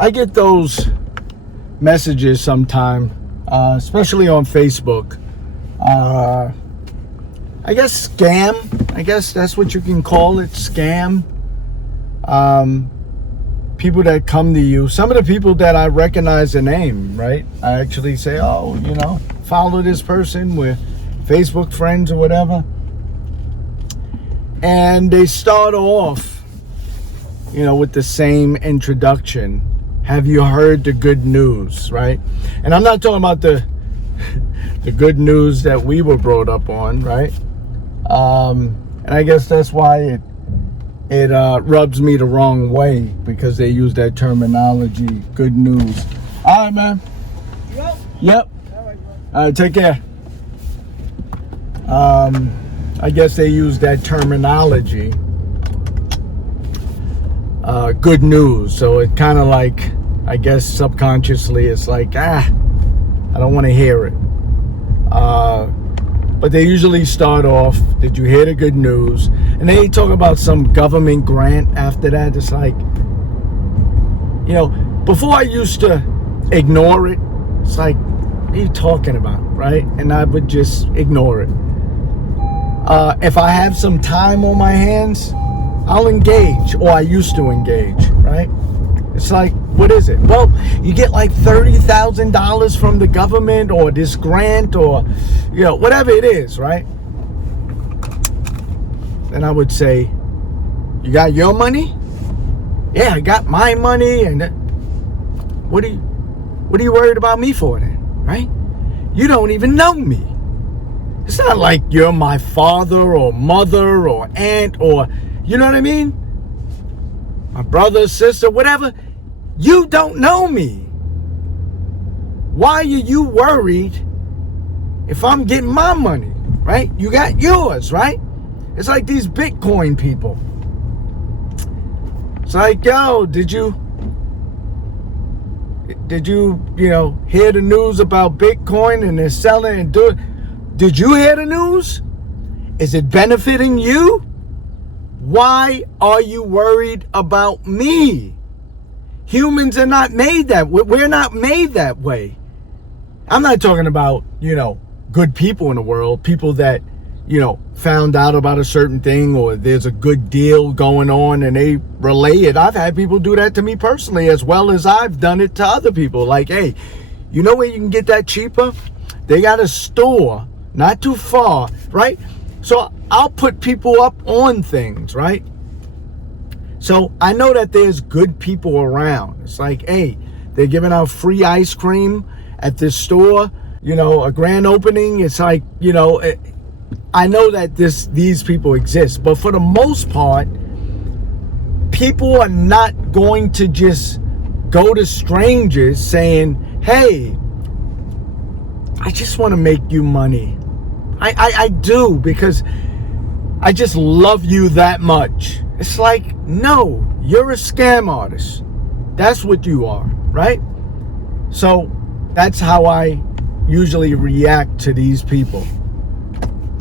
I get those messages sometime, especially on Facebook. I guess scam. I guess that's what you can call it, scam. People that come to you. Some of the people that I recognize the name, right? I actually say, oh, follow this person. We're Facebook friends or whatever. And they start off, with the same introduction. Have you heard the good news, right? And I'm not talking about the good news that we were brought up on, right? And I guess that's why it rubs me the wrong way, because they use that terminology, good news. All right, man. Yep. All right, take care. I guess they use that terminology, good news. So it kind of like, I guess subconsciously, it's like, I don't want to hear it. But they usually start off, did you hear the good news? And they talk about some government grant after that. It's like, before I used to ignore it. It's like, what are you talking about, right? And I would just ignore it. If I have some time on my hands, I'll engage, or I used to engage, right? It's like, what is it? Well, you get like $30,000 from the government, or this grant, or, whatever it is, right? Then I would say, you got your money? Yeah, I got my money. And what are you worried about me for then, right? You don't even know me. It's not like you're my father or mother or aunt or, you know what I mean? My brother, sister, whatever. You don't know me. Why are you worried if I'm getting my money, right? You got yours, right? It's like these Bitcoin people. It's like, yo, did you hear the news about Bitcoin and they're selling and doing? Did you hear the news? Is it benefiting you? Why are you worried about me? Humans are not made that way. We're not made that way. I'm not talking about, good people in the world, people that, found out about a certain thing, or there's a good deal going on and they relay it. I've had people do that to me personally, as well as I've done it to other people. Like, hey, you know where you can get that cheaper? They got a store not too far, right? So I'll put people up on things, right? So I know that there's good people around. It's like, hey, they're giving out free ice cream at this store, a grand opening. It's like, I know that these people exist, but for the most part, people are not going to just go to strangers saying, hey, I just want to make you money. I do, because I just love you that much. It's like, no, you're a scam artist. That's what you are, right? So that's how I usually react to these people.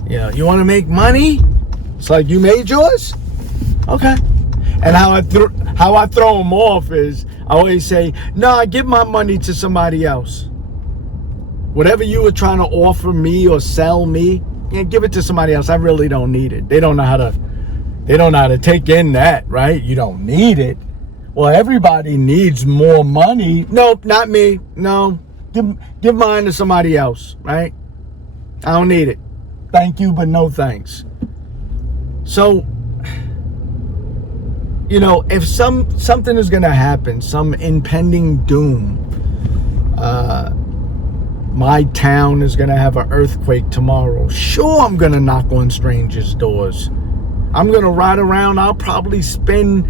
You want to make money? It's like, you made yours? Okay. And how I throw them off is, I always say, no, I give my money to somebody else. Whatever you were trying to offer me or sell me, give it to somebody else. I really don't need it. They don't know how to take in that, right? You don't need it. Well, everybody needs more money. Nope, not me. No, give mine to somebody else, right? I don't need it. Thank you, but no thanks. So, if something is going to happen, some impending doom, my town is going to have an earthquake tomorrow. Sure, I'm going to knock on strangers' doors. I'm going to ride around. I'll probably spend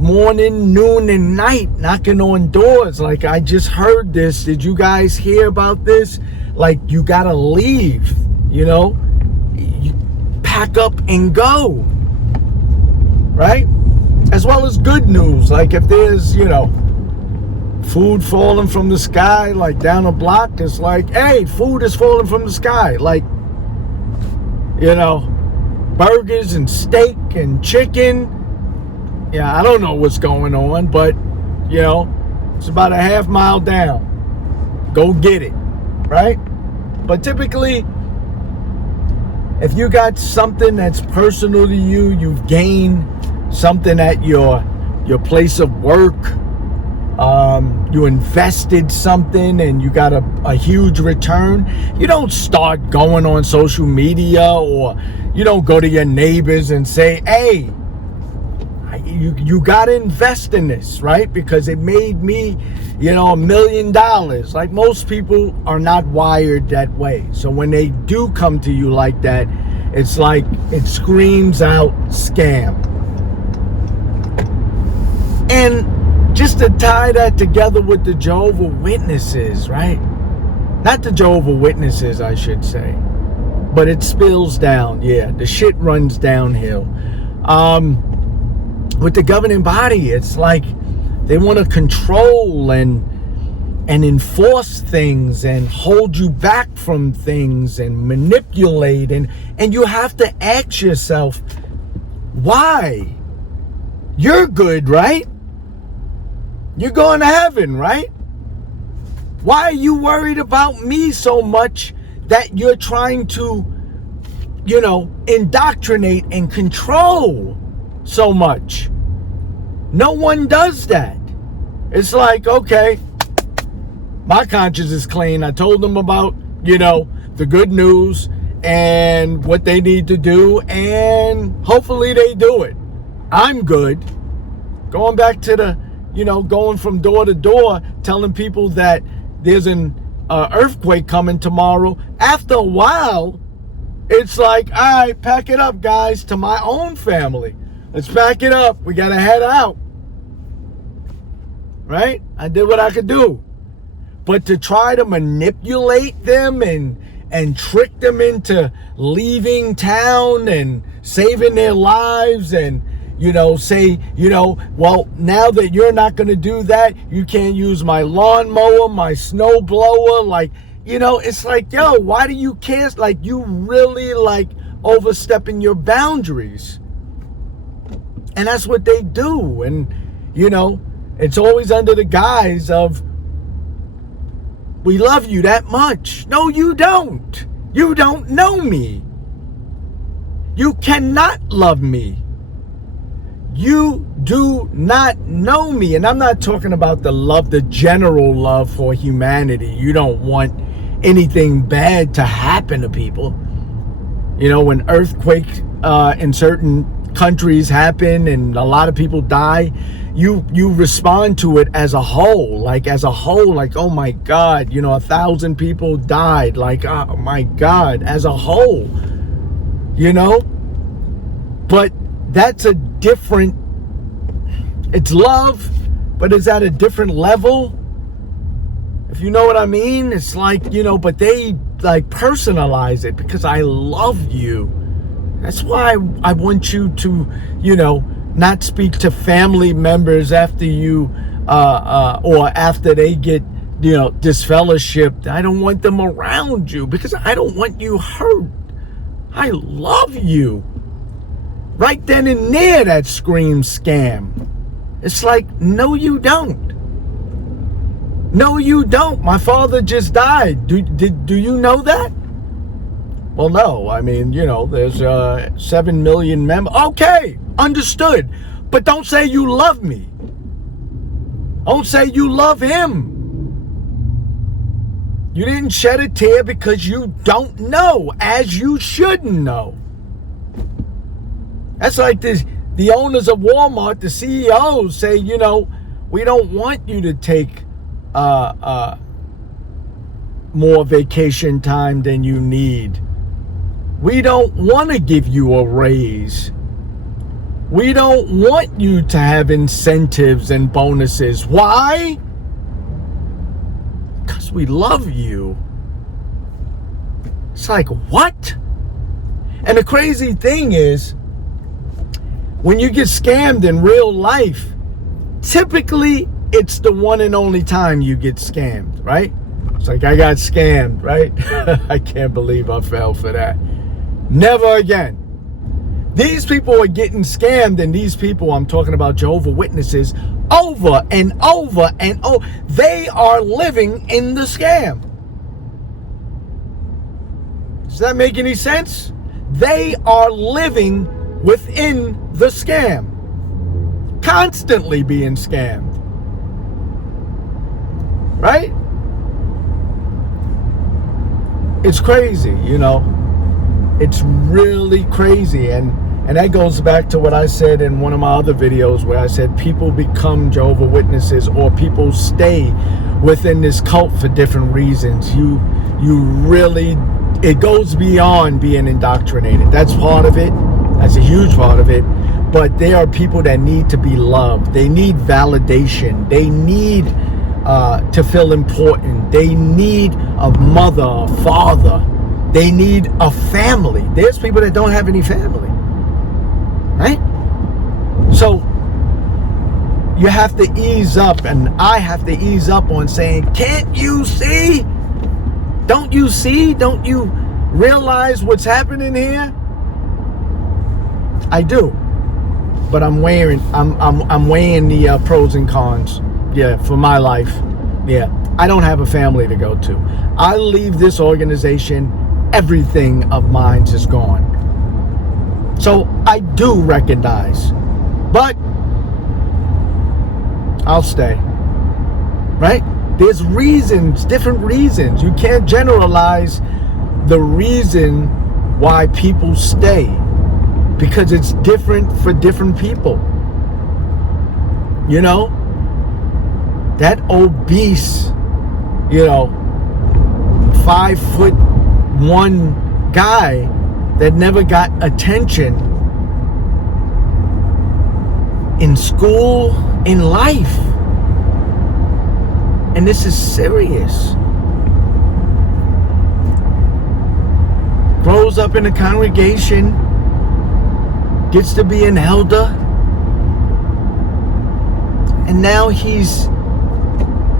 morning, noon, and night knocking on doors. Like, I just heard this. Did you guys hear about this? Like, you got to leave, you pack up and go, right? As well as good news. Like, if there's, food falling from the sky, like down a block, it's like, hey, food is falling from the sky. Like, burgers and steak and chicken. Yeah, I don't know what's going on, but You know, it's about a half mile down. Go get it, right? But typically, if you got something that's personal to you, you've gained something at your place of work, you invested something and you got a huge return, you don't start going on social media, or you don't go to your neighbors and say, hey, you got to invest in this, right? Because it made me, $1 million. Like, most people are not wired that way. So when they do come to you like that, it's like it screams out scam. And just to tie that together with the Jehovah Witnesses, right? Not the Jehovah Witnesses, I should say. But it spills down. Yeah, the shit runs downhill. With the governing body, it's like they want to control and enforce things and hold you back from things and manipulate. And you have to ask yourself, why? You're good, right? You're going to heaven, right? Why are you worried about me so much that you're trying to, indoctrinate and control so much? No one does that. It's like, okay, my conscience is clean. I told them about, the good news and what they need to do, and hopefully they do it. I'm good. Going back to the, going from door to door, telling people that there's an earthquake coming tomorrow. After a while, it's like, all right, pack it up, guys, to my own family. Let's pack it up. We got to head out. Right? I did what I could do. But to try to manipulate them and trick them into leaving town and saving their lives and, say, well, now that you're not going to do that, you can't use my lawnmower, my snow blower. Like, it's like, yo, why do you care? Like, you really overstepping your boundaries. And that's what they do. And, it's always under the guise of, we love you that much. No, you don't. You don't know me. You cannot love me. You do not know me. And I'm not talking about the general love for humanity. You don't want anything bad to happen to people. When earthquakes in certain countries happen and a lot of people die, you respond to it as a whole, like oh my God, 1,000 people died, like, oh my God, as a whole, but that's a different, it's love, but it's at a different level, if you know what I mean. It's like, but they personalize it because I love you. That's why I want you to, not speak to family members after you, or after they get, disfellowshipped. I don't want them around you because I don't want you hurt. I love you. Right then and there, that screams scam. It's like, no, you don't. No, you don't. My father just died. Do you know that? Well, no. I mean, there's 7 million members. Okay, understood. But don't say you love me. Don't say you love him. You didn't shed a tear because you don't know, as you shouldn't know. That's like this. The owners of Walmart, the CEOs say, we don't want you to take more vacation time than you need. We don't want to give you a raise. We don't want you to have incentives and bonuses. Why? Because we love you. It's like, what? And the crazy thing is, when you get scammed in real life, typically it's the one and only time you get scammed, right? It's like, I got scammed, right? I can't believe I fell for that. Never again. These people are getting scammed, and these people, I'm talking about Jehovah Witnesses, over and over and over. They are living in the scam. Does that make any sense? They are living within the scam. Constantly being scammed. Right? It's crazy, you know. It's really crazy. And that goes back to what I said in one of my other videos where I said people become Jehovah's Witnesses, or people stay within this cult for different reasons. You really, it goes beyond being indoctrinated. That's part of it. That's a huge part of it. But there are people that need to be loved. They need validation. They need to feel important. They need a mother, a father. They need a family. There's people that don't have any family. Right? So you have to ease up, and I have to ease up on saying, can't you see? Don't you see? Don't you realize what's happening here? I do. But I'm weighing the pros and cons. Yeah, for my life. Yeah. I don't have a family to go to. I leave this organization, everything of mine is gone. So I do recognize, but I'll stay. Right? There's reasons, different reasons. You can't generalize the reason why people stay, because it's different for different people. You know, that obese, 5'1" guy that never got attention in school, in life. And this is serious. Grows up in a congregation, gets to be an elder, and now he's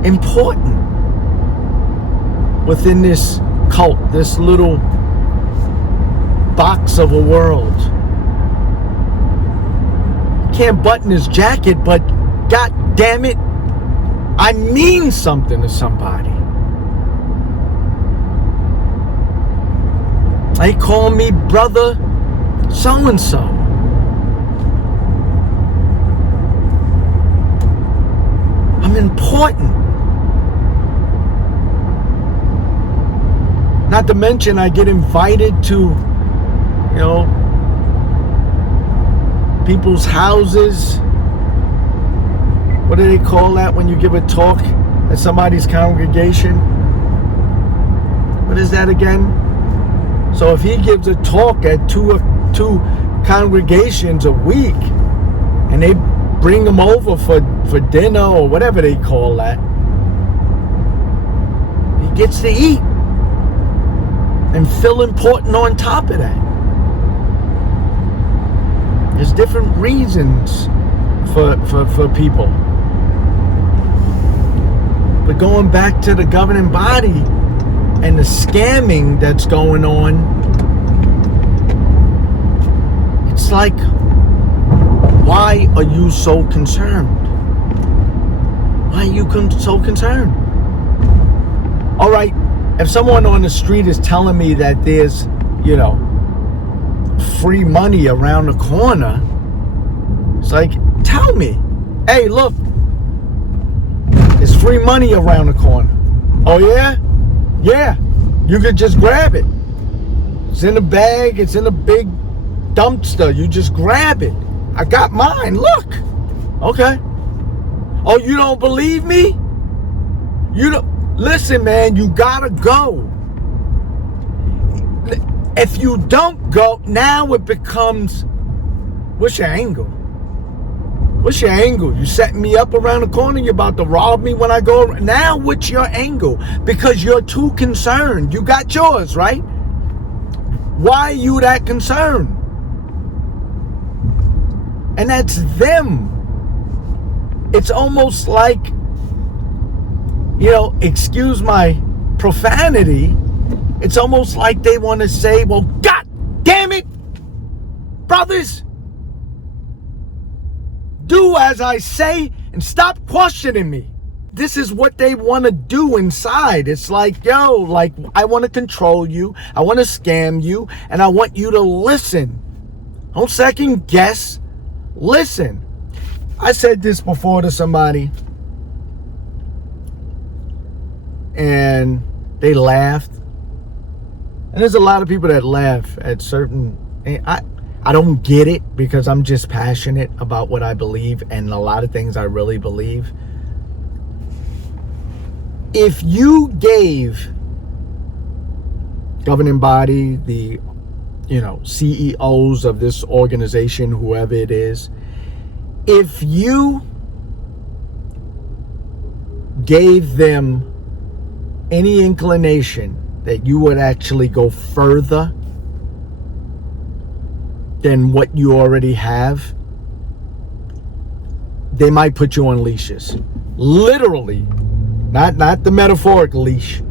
important within this cult, this little box of a world. Can't button his jacket, but god damn it, I mean something to somebody. They call me brother so-and-so. I'm important. Not to mention I get invited to, people's houses. What do they call that when you give a talk at somebody's congregation? What is that again? So if he gives a talk at two congregations a week, and they bring him over for dinner or whatever they call that, he gets to eat and feel important on top of that. There's different reasons for people. But going back to the governing body and the scamming that's going on, it's like, why are you so concerned? Why are you so concerned? All right, if someone on the street is telling me that there's, free money around the corner, it's like, tell me, hey, look, there's free money around the corner. Oh yeah? Yeah, you could just grab it. It's in a bag, it's in a big dumpster. You just grab it. I got mine, look. Okay. Oh, you don't believe me? Listen, man, you gotta go. If you don't go, now it becomes, what's your angle? What's your angle? You setting me up around the corner? You about to rob me when I go? Now what's your angle? Because you're too concerned. You got yours, right? Why are you that concerned? And that's them. It's almost like, excuse my profanity, it's almost like they want to say, well, God damn it, brothers, do as I say and stop questioning me. This is what they want to do inside. It's like, yo, like, I want to control you. I want to scam you. And I want you to listen. Don't second guess. Listen. I said this before to somebody. And they laughed. And there's a lot of people that laugh at certain... I don't get it because I'm just passionate about what I believe. And a lot of things I really believe. If you gave governing body, the, CEOs of this organization, whoever it is, if you gave them any inclination that you would actually go further than what you already have, they might put you on leashes. Literally. Not the metaphoric leash,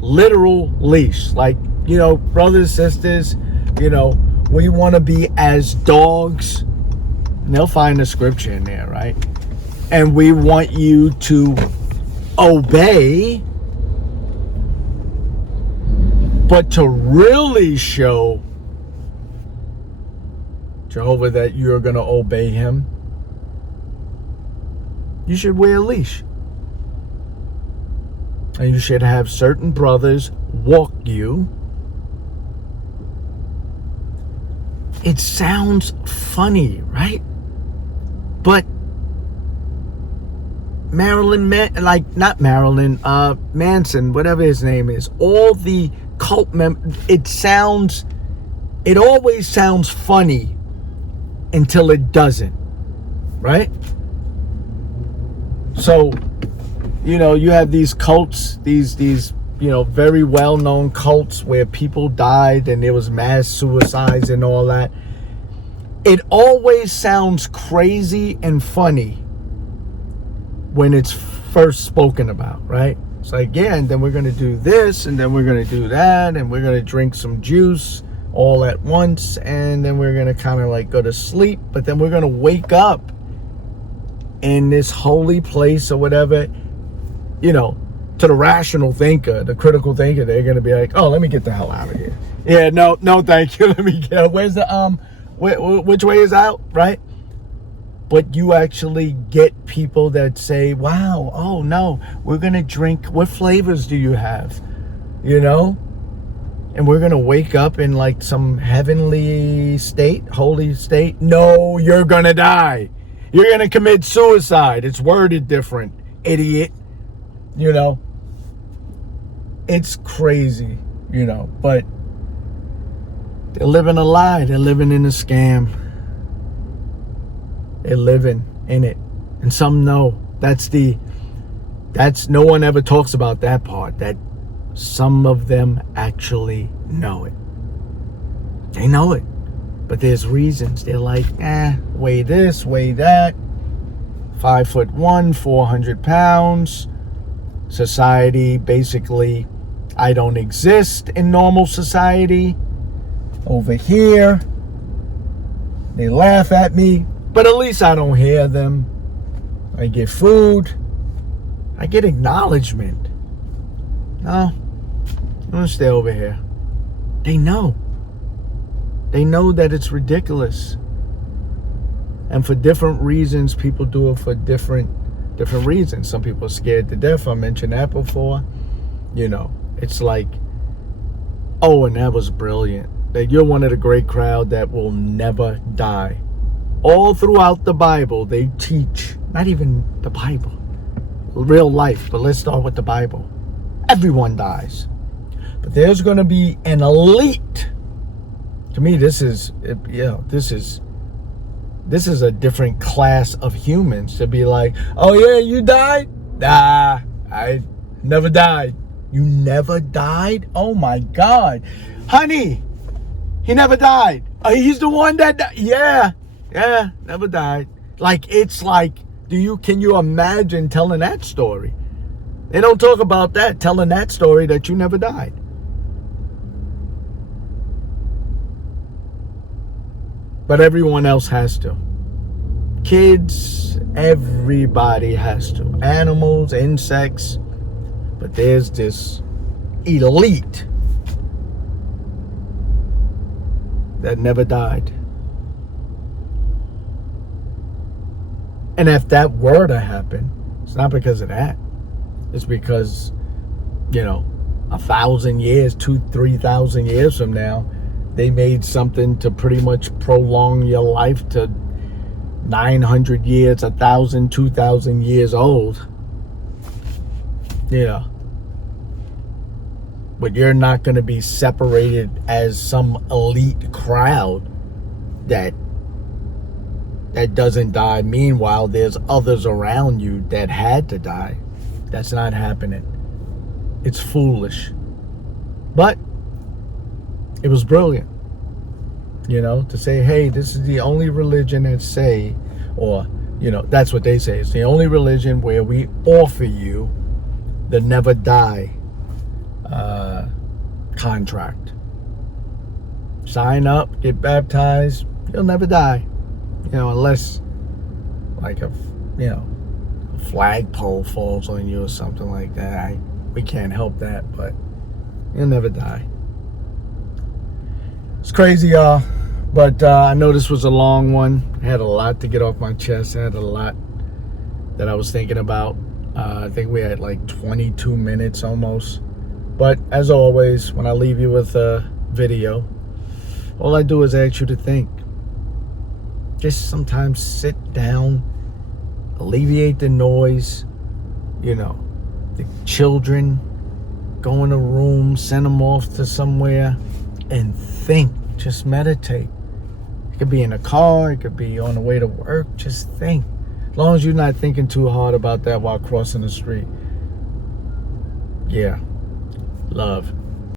literal leash. Like, brothers, sisters, we want to be as dogs. And they'll find the scripture in there, right? And we want you to obey, but to really show Jehovah that you're going to obey him, you should wear a leash. And you should have certain brothers walk you. It sounds funny, right? But Manson, whatever his name is, all the cult members, it always sounds funny until it doesn't, right? So, you have these cults, these very well-known cults where people died and there was mass suicides and all that. It always sounds crazy and funny when it's first spoken about, right? It's like, yeah, and then we're going to do this, and then we're going to do that, and we're going to drink some juice all at once, and then we're going to kind of like go to sleep, but then we're going to wake up in this holy place or whatever. To the rational thinker, the critical thinker, they're going to be like, oh, let me get the hell out of here. Yeah, no, thank you. Let me get, where's the, which way is out, right? But you actually get people that say, wow, oh no, we're going to drink, what flavors do you have? And we're going to wake up in like some heavenly state, holy state. No, you're going to die. You're going to commit suicide. It's worded different, idiot. It's crazy, but they're living a lie. They're living in a scam. They're living in it. And some know. That's no one ever talks about that part, that some of them actually know it. They know it. But there's reasons. They're like, weigh this, weigh that. 5'1", 400 pounds. Society, basically, I don't exist in normal society. Over here, they laugh at me, but at least I don't hear them. I get food. I get acknowledgement. No, I'm gonna stay over here. They know. They know that it's ridiculous. And for different reasons, people do it for different reasons. Some people are scared to death. I mentioned that before. It's like, oh, and that was brilliant. That you're one of the great crowd that will never die. All throughout the Bible, they teach, not even the Bible, real life, but let's start with the Bible. Everyone dies. But there's going to be an elite. To me, this is a different class of humans to be like, oh yeah, you died? Nah, I never died. You never died? Oh my God. Honey, he never died. He's the one that died. Yeah, never died. Like, it's like, can you imagine telling that story? They don't talk about that, telling that story that you never died. But everyone else has to. kids, everybody has to. Animals, insects. But there's this elite that never died. And if that were to happen, it's not because of that. It's because, 1,000 years, 3,000 years from now, they made something to pretty much prolong your life to 900 years, 1,000, 2,000 years old. Yeah. But you're not going to be separated as some elite crowd that doesn't die. Meanwhile, there's others around you that had to die. That's not happening. It's foolish. But it was brilliant. To say, hey, this is the only religion that say, or, that's what they say. It's the only religion where we offer you the never die contract. Sign up, get baptized, you'll never die. Unless like a flagpole falls on you or something like that. We can't help that, but you'll never die. It's crazy, y'all. But I know this was a long one. I had a lot to get off my chest. I had a lot that I was thinking about. I think we had like 22 minutes almost. But as always, when I leave you with a video, all I do is ask you to think. Just sometimes sit down, alleviate the noise, the children, go in a room, send them off to somewhere, and think. Just meditate. It could be in a car, it could be on the way to work. Just think. As long as you're not thinking too hard about that while crossing the street. Yeah. Love.